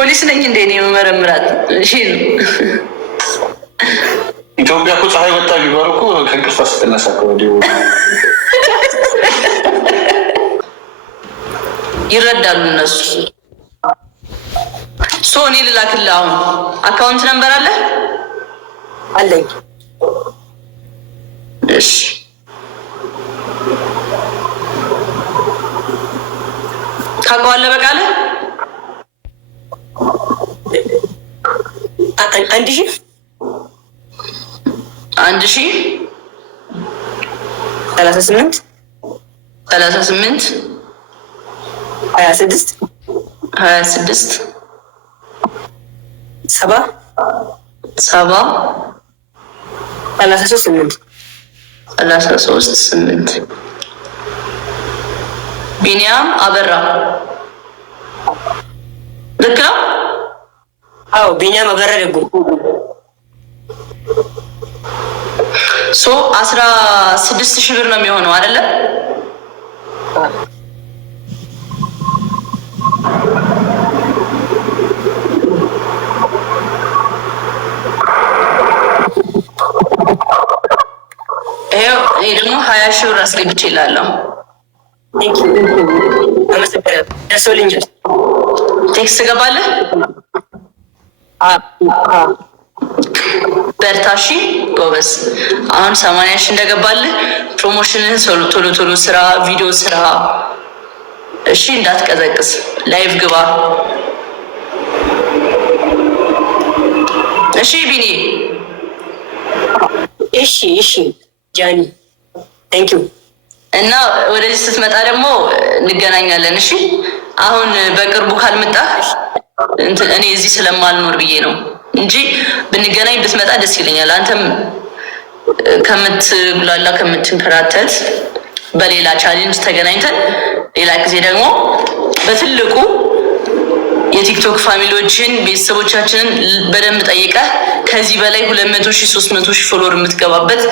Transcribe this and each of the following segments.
ፖሊስ ነኝ እንዴ እኔ መመረምራት? እሺ ኢትዮጵያ እኮ ፀሐይ ወጣ ቢባሉ እኮ ከእንቅልፍ ስትነሳ ወዲሁ ይረዳሉ እነሱ። እኔ ልላክልህ አሁን አካውንት ነምበር አለ አለኝ። እሺ ታውቀዋለህ በቃልህ 1000 38 26 7 33 ቢኒያም አበራ ልክ ነው? አዎ ቢኒያም አበራ ደጉ 16,000 ብር ነው የሚሆነው አይደለ? ይሄ ደግሞ 20,000 ብር አስገብቼ እላለሁ። ደርሶልኛል። ቴክስት ትገባለህ? በርታሺ ጎበዝ። አሁን 80,000 እንደገባልህ ፕሮሞሽንን ቶሎ ስራ፣ ቪዲዮ ስራ። እሺ እንዳትቀዘቅዝ፣ ላይቭ ግባ። እሺ ቢኒ። እሺ ጃኒ ቴንክ ዩ። እና ወደዚህ ስትመጣ ደግሞ እንገናኛለን። እሺ አሁን በቅርቡ ካልመጣህ እኔ እዚህ ስለማልኖር ብዬ ነው እንጂ ብንገናኝ ብትመጣ ደስ ይለኛል። አንተም ከምትጉላላ ከምትንከራተት በሌላ ቻሌንጅ ተገናኝተን ሌላ ጊዜ ደግሞ በትልቁ የቲክቶክ ፋሚሊዎችን ቤተሰቦቻችንን በደንብ ጠይቀህ ከዚህ በላይ 200,000 300,000 ፎሎወር የምትገባበት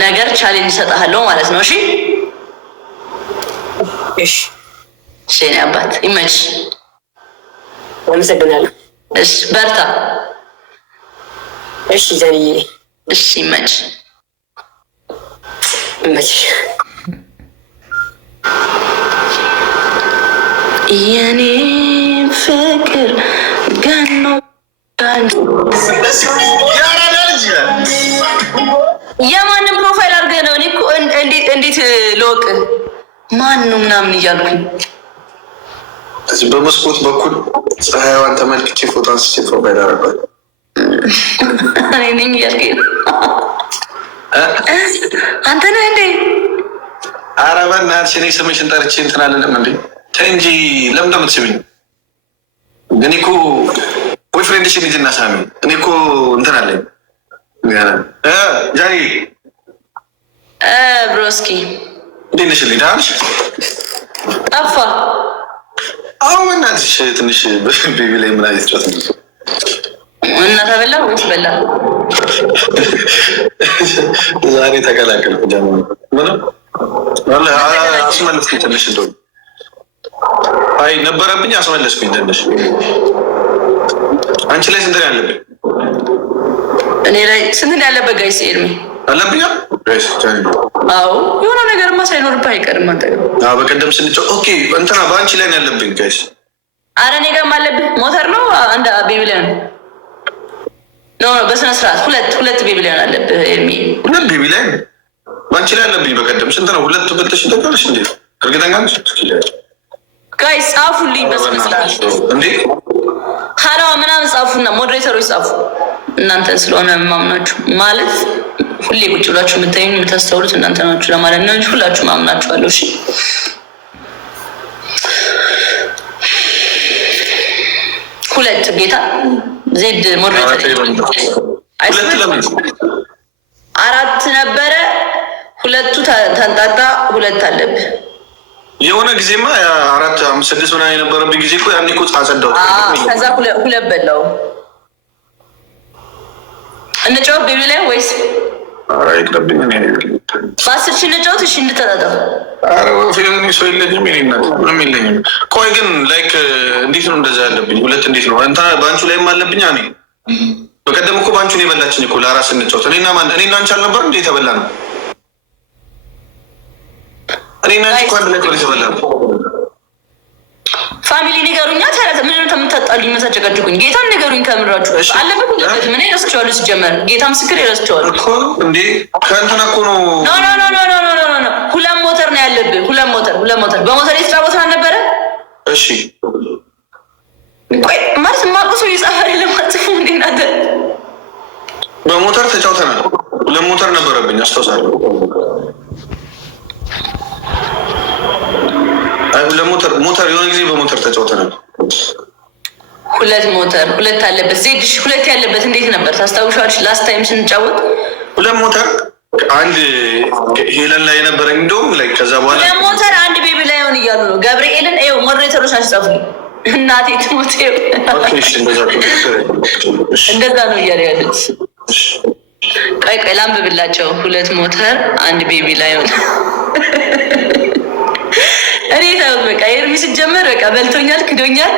ነገር ቻሌንጅ እሰጥሃለሁ ማለት ነው። እሺ እሺ የኔ አባት ይመች። አመሰግናለሁ። እሺ በርታ። እሺ ዛሬ እሺ ይመች። የኔ ፍቅር ገኖ የማንም ፕሮፋይል አድርገህ ነው? እኔ እኮ እንዴት ልወቅ ማን ነው ምናምን እያልኩኝ በመስኮት በኩል ፀሐይዋን ተመልክቼ ፎቶ አንስቼ ፕሮፋይል አደረጓል። እኔ ነኝ እያልከኝ ነው? አንተ ነህ እንዴ? ኧረ በእናትሽ እኔ ስምሽን ጠርቼ እንትን አልልም እንዴ? ተይ እንጂ ለምን እንደምትስሚኝ? እኔ እኮ ቦይፍሬንድሽን ሂጂና ሳሚ። እኔ እኮ እንትን አለኝ። ጃኒ ብሮስኪ እንዴት ነሽ? ደህና ነሽ? ጠፋ። አሁን በእናትሽ ትንሽ ቤቢ ላይ ምን አይነት ጨዋታ ነው? እና ተበላ ወይስ በላ? ዛሬ ተቀላቀልኩ። ጃኒ ምንም ወላሂ አስመለስኩኝ ትንሽ እንደው አይ ነበረብኝ አስመለስኩኝ ትንሽ። አንቺ ላይ ስንት ነው ያለብኝ? እኔ ላይ ስንት ነው ያለበት? ጋይስ ኤርሚ አለብኝ ጋይስ ጃኒ። አዎ የሆነ ነገርማ ሳይኖርብህ አይቀርም። አንተ በቀደም ስንጫው ኦኬ እንትና በአንቺ ላይ ነው ያለብኝ ጋይስ። አረ እኔ ጋርም አለብህ። ሞተር ነው አንድ ቤቢ ላይ ነው ነው በስነ ስርዓት ሁለት ቤቢ ላይ ነው አለብህ ኤርሚ። ሁለት ቤቢ ላይ ነው በአንቺ ላይ ያለብኝ። በቀደም ስንት ነው? ሁለት በልተሽ ተቀበልሽ እንዴ? እርግጠኛ ነሽ? ጋይስ ጻፉልኝ በስነ ስርዓት እንዴ ሀራ ምናምን ጻፉና ሞዴሬተሮች ጻፉ። እናንተን ስለሆነ ማምናችሁ ማለት ሁሌ ቁጭ ብላችሁ የምታዩኝ የምታስተውሉት እናንተ ናችሁ ለማለት ነው እንጂ ሁላችሁ ማምናችኋለሁ። እሺ ሁለት ጌታ ዜድ ሞዴሬተር አራት ነበረ። ሁለቱ ተንጣጣ። ሁለት አለብህ። የሆነ ጊዜማ 4 5 6 ምናምን የነበረብኝ ጊዜ እኮ ያኔ እኮ አጸዳው። ከዛ ሁለት በላው። እንጫወት ቤቢ ላይ ወይስ አራይ ቅርብኝ ነው በ10 ሺህ እንጫወት። እሺ እንድትጠጣው። ኧረ ፊልም ሰው የለኝም ይሄናት ምንም የለኝም። ቆይ ግን ላይክ እንዴት ነው እንደዛ ያለብኝ? ሁለት እንዴት ነው አንተ ባንቹ ላይም አለብኝ። እኔ በቀደም እኮ ባንቹ ነው የበላችኝ እኮ ለአራስ እንጫወት። እኔና አንቺ አልነበር እንዴ የተበላ ነው? እኔና አንቺ እኮ አንድ ላይ እኮ የተበላ ነው። ፋሚሊ ንገሩኛ። ታዲያ ምንድን ነው ተምታጣሉኝ? መሳጨቀጭቁኝ። ጌታን ንገሩኝ። ከምራችሁ አለበት ሁለት ምን ይረስቸዋል? ሲጀመር ጌታ ምስክር ይረስቸዋል እኮ እንዴ ከእንትና እኮ ነው። ኖ ሁለት ሞተር ነው ያለብህ። ሁለት ሞተር በሞተር የተጫወት አልነበረ? እሺ ቆይ ማለት ማቁሱ ይጻፈር ለማጥፉ እንዴናተ በሞተር ተጫውተናል። ሁለት ሞተር ነበረብኝ አስታውሳለሁ። ሞተር የሆነ ጊዜ በሞተር ተጫውተናል። ሁለት አለበት። ዜድሽ ሁለት ያለበት እንዴት ነበር ታስታውሻለሽ? ላስት ታይም ስንጫወት ሁለት ሞተር አንድ ሄለን ላይ የነበረኝ እንደውም ላይ ከዛ በኋላ ሁለት ሞተር አንድ ቤቢ ላይ ሆን እያሉ ነው። ገብርኤልን ይኸው ሞዴሬተሮች አስጻፉ። እናቴ ትሞት እንደዛ ነው እያሉ ያሉት። ቆይ ላንብብላቸው። ሁለት ሞተር አንድ ቤቢ ላይ ሆን እኔ ታውቅ በቃ ኤርሚ ሲጀመር በቃ በልቶኛል፣ ክዶኛል።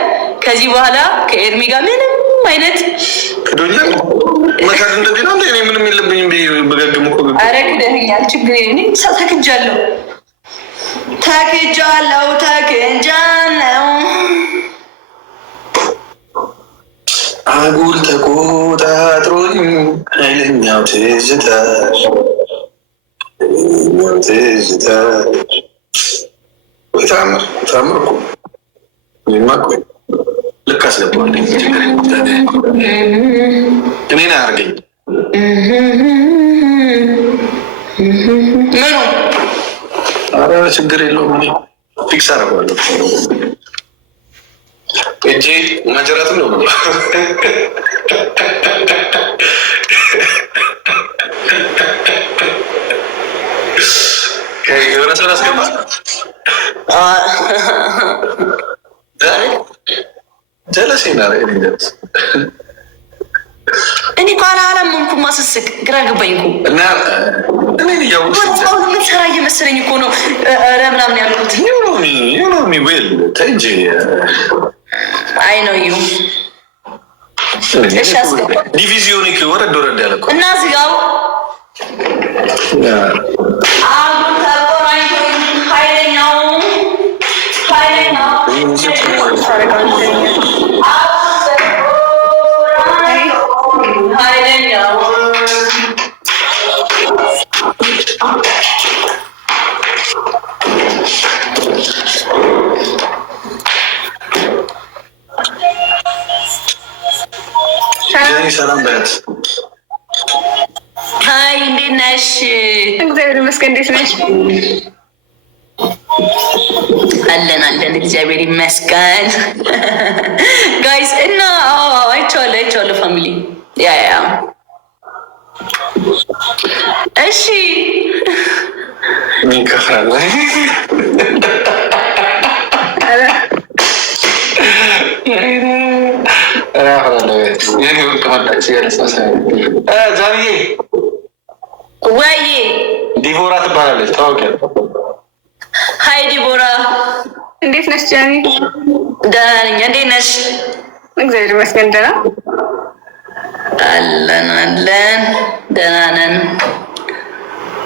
ከዚህ በኋላ ከኤርሚ ጋር ምንም አይነት ክዶኛል መካድ እንደዚህ ነው። እኔ ምንም የለብኝም በገግም እኮ አረ ክደኛል። ችግር እኔ ተክጃለሁ። አጉል ተቆጣጥሮኝ ኃይለኛው ትዝታሽ ታምር እኮ እኔማ ቆይ ልክ አስገባዋለሁ። እኔን አያርገኝ ምኑ ኧረ ችግር የለውም። እኔ ፊክስ አደርገዋለሁ። እጄ ማጀራትም ነው የሆነ ሰው አስገባ ጀለሴ ና እኔ እኮ አላመንኩም። ማስስቅ ግራ ገባኝ እኮ እና እኔን እያወቅሁ የምትሰራ እየመሰለኝ እኮ ነው። ኧረ ምናምን ያልኩት ዩኖሚ ዌል ተይ እንጂ አይ ነው ዩ እሺ አስገባ ዲቪዚዮን ወረድ ወረድ ያለ እኮ እና ዝጋው አሁን ተቆራኝ ኃይለኛው ሰላም በያት። ሀይ እንዴት ነሽ? እግዚአብሔር ይመስገን። እንዴት ነሽ? አለን እግዚአብሔር ይመስገን። ጋይስ እና አይቼዋለሁ ፋሚሊ ያ እሺ ምን ከፋለ ዛሬ ወይ ዲቦራ ትባላለች። ታውቂያለሽ? ሀይ ዲቦራ እንዴት ነሽ? ጃኒ ደህና ነኝ። እንዴት ነሽ? እግዚአብሔር ይመስገን ደህና አለን ደህና ነን።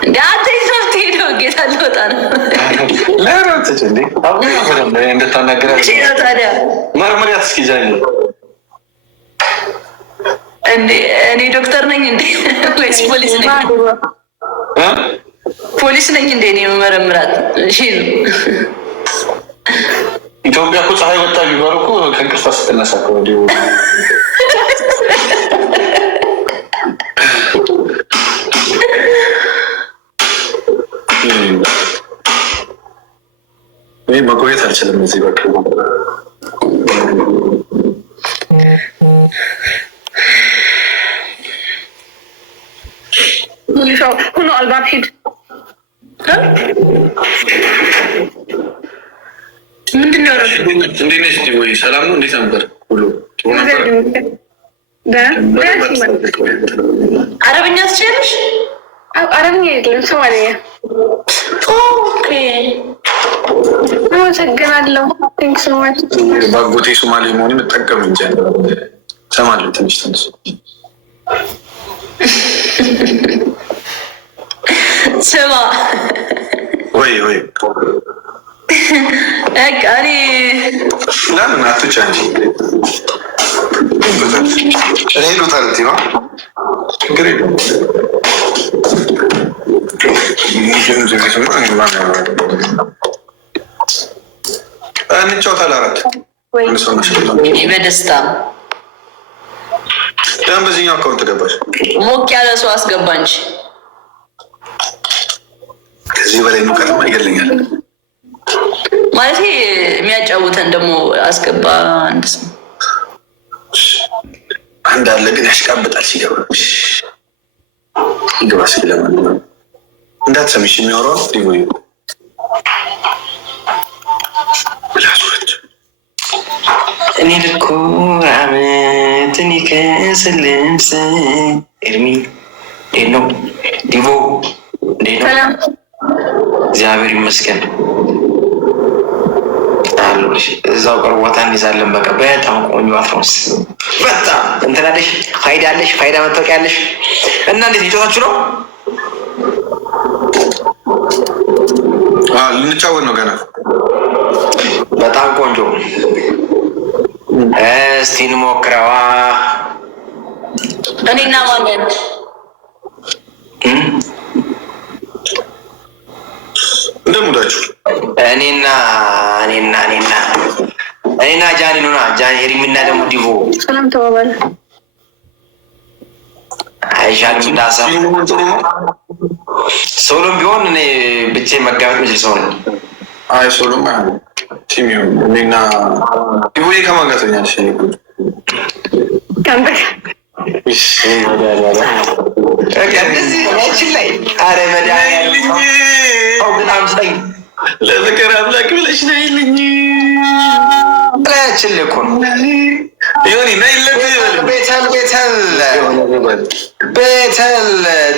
እንደ አንተ ይዘት ሄደው ጌታ ልወጣ ነው ለራስህ እንዴ አሁን እንድታናገራት እሺ ነው ታዲያ መርመሪያት እስኪ ጃኒ እንዴ እኔ ዶክተር ነኝ እንዴ ወይስ ፖሊስ ነኝ? ፖሊስ ነኝ እንዴ እኔ መመረምራት? እሺ ኢትዮጵያ እኮ ፀሐይ ወጣ ቢባሉ እኮ ከእንቅልፍ ስትነሳ እኮ ወዲሁ እኔ መቆየት አልችልም እዚህ በቃ ሁሉ አልባብ ሂድ። ምንድን ነው ያደረግሽው? እንዴት ነሽ? ወይ ሰላም ነው? እንዴት ነበር ሁሉ? አረብኛ ትችያለሽ? አረብኛ የለም ሶማሊያ። ኦኬ አመሰግናለሁ። ቴንክ ሶ ማች። ባጎቴ ሶማሌ መሆኑን መጠቀም እንጂ ሰማለሁ ትንሽ ስማ ወይ እኔ ለምን አትቻንጂ እኔ ሉታንቲ ነው ችግር የለም። እንጫወታለን አራት በደስታ ያን በዚህኛው አካውንት ገባሽ። ሞቅ ያለ ሰው አስገባ እንጂ ከዚህ በላይ ሙቀትማ ይገለኛል ማለት የሚያጫውተን ደግሞ አስገባ። አንድ ሰው አንድ አለ ግን ያሽቃብጣል ሲገባ ይገባ ሲለማ እንዳትሰሚሽ የሚያወራው ዲሞ ብላሶች እኔ ልኮ አመት እኔ ከስልምስ ኤርሚ እንዴት ነው? ዲቦ እንዴት ነው? እግዚአብሔር ይመስገን አሉልሽ። እዛው ቅርብ ቦታ እንይዛለን። በቃ በጣም ቆንጆ አፍሮስ በጣም እንትናለሽ ፋይዳ መታወቂያ ያለሽ እና እንዴት ይጮታችሁ ነው? ልንጫወት ነው ገና። በጣም ቆንጆ። እስቲ እንሞክረዋ። እኔና ማንን እንደሙዳችሁ እኔና ጃኒ ኑና ጃኒ ሄሪሚና ደግሞ ዲቦ ሰላም ተባባል። አይሻልም? እንዳሳ ሶሎም ቢሆን እኔ ብቻዬን መጋፈጥ ምችል ሰው ነኝ። አይ ሶሎም ቲም ይሁን እኔና ዲቦ ከማን ጋር ተኛለሽ? እንደዚህ ላይ አረ መድኃኒዓለም በጣም ስጠኝ ለፍቅር አምላክ ብለሽ ነይልኝ ላያችን ልኮ ይሁን ነይለት ቤተል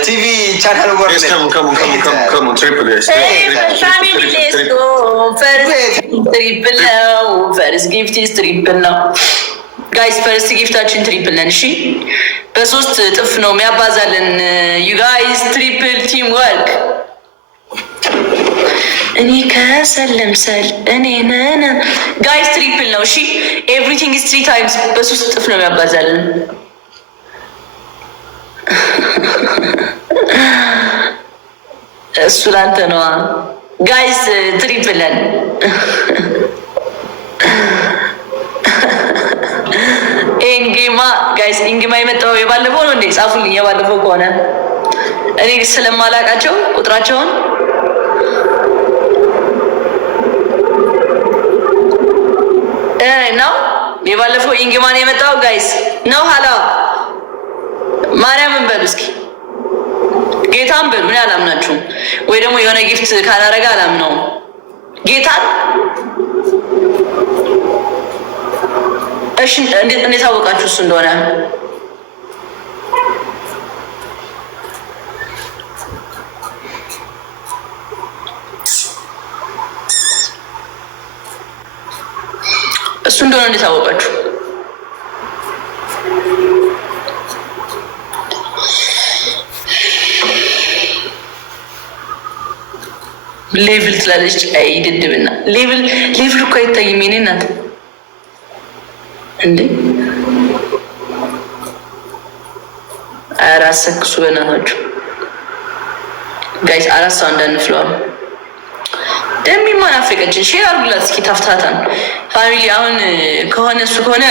ቲቪ ቻናል ወርደ ትሪፕል ነው። ፈርስ ጊፍት ትሪፕል ነው ጋይስ። ፈርስት ጊፍታችን ትሪፕል ነን። እሺ በሶስት እጥፍ ነው የሚያባዛልን። ዩ ጋይስ ትሪፕል ቲም ወርክ። እኔ ከሰለምሰል እኔ ነን ጋይስ ትሪፕል ነው። እሺ ኤቭሪቲንግ ኢዝ 3 ታይምስ በሶስት እጥፍ ነው የሚያባዛልን። እሱ ላንተ ነዋ ጋይስ ትሪፕል ነን። ኢንጊማ ጋይስ ኢንጊማ የመጣው የባለፈው ነው እንዴ? ጻፉልኝ የባለፈው ከሆነ እኔ ስለማላቃቸው ቁጥራቸውን ነው። የባለፈው ኢንጊማን የመጣው ጋይስ ነው። ሀላ ማርያምን በሉ እስኪ ጌታን በሉ። እኔ አላምናችሁም ወይ ደግሞ የሆነ ጊፍት ካላረጋ አላምነውም ጌታን። እሺ እንዴት አወቃችሁ እሱ እንደሆነ? እሱ እንደሆነ እንዴት አወቃችሁ? ሌቭል ትላለች። አይ ድድብና ሌቭል እኮ አይታይም። የኔ እናት እንዴ አራት ሰክሱ በእናታችሁ ጋይስ። አራት ሰው እንዳንፍለዋል። ደሚማን አፍሪካችን ሼር አርጉላት እስኪ ታፍታታን ፋሚሊ። አሁን ከሆነ እሱ ከሆነ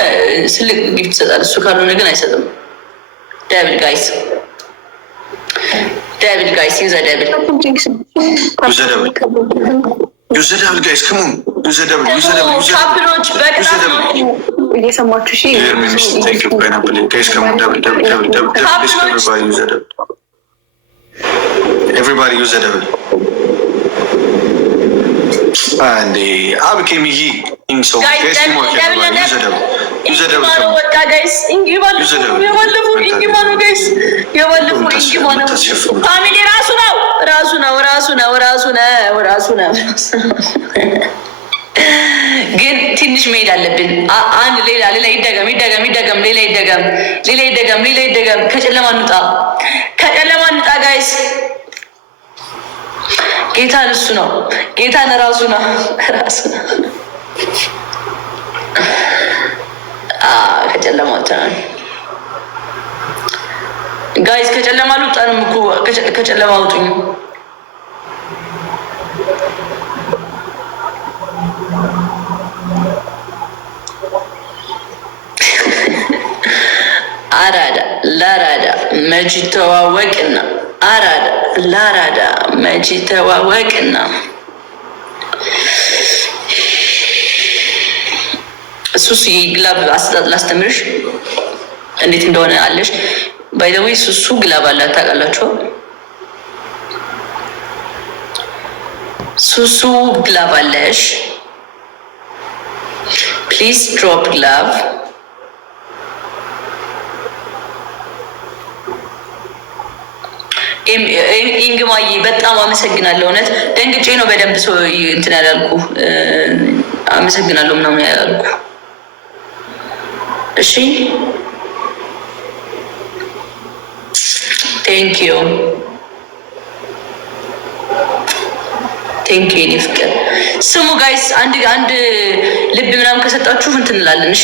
ስልክ ጊፍት ይሰጣል። እሱ ካልሆነ ግን አይሰጥም። ደብል ጋይስ ዩዘ ደብል ጋይስ ከሞን ዩዘ ደብል ካፕሎች በጣም እየሰማችሁ እሺ። Everybody use the devil. And Abke Migi in so case more use the devil. ኢንጊማኖ ወጣ ጋይስ። ኢንጊማኖ የባለፈው ኢንጊማኖ ጋይስ፣ የባለፈው ኢንጊማኖ ፋሚሊ ራሱ ነው። ግን ትንሽ መሄድ አለብን። አንድ ሌላ ይደገም፣ ሌላ ይደገም። ከጨለማ እንውጣ ጋይስ። ጌታን እሱ ነው፣ ጌታን ራሱ ነው። ከጨለማ ወጣን ጋይስ። ከጨለማ አልወጣንም እኮ ከጨለማ አውጡኝ። አራዳ ለአራዳ መች ተዋወቅና፣ አራዳ ለአራዳ መች ተዋወቅና። ሱሱ ግላብ ላስተምርሽ እንዴት እንደሆነ አለሽ። ባይ ዘ ዌይ ሱሱ ግላብ አላት ታውቃላችሁ? ሱሱ ግላብ አለሽ? ፕሊዝ ድሮፕ ግላብ። ኢንግማዬ በጣም አመሰግናለሁ። እውነት ደንግጬ ነው በደንብ ሰው እንትን ያላልኩ። አመሰግናለሁ ምናምን ያላልኩ። እሺ ቴንኪዩ የኔ ፍቅር። ስሙ ጋይስ አንድ ልብ ምናምን ከሰጣችሁ እንትን እንላለን። እሺ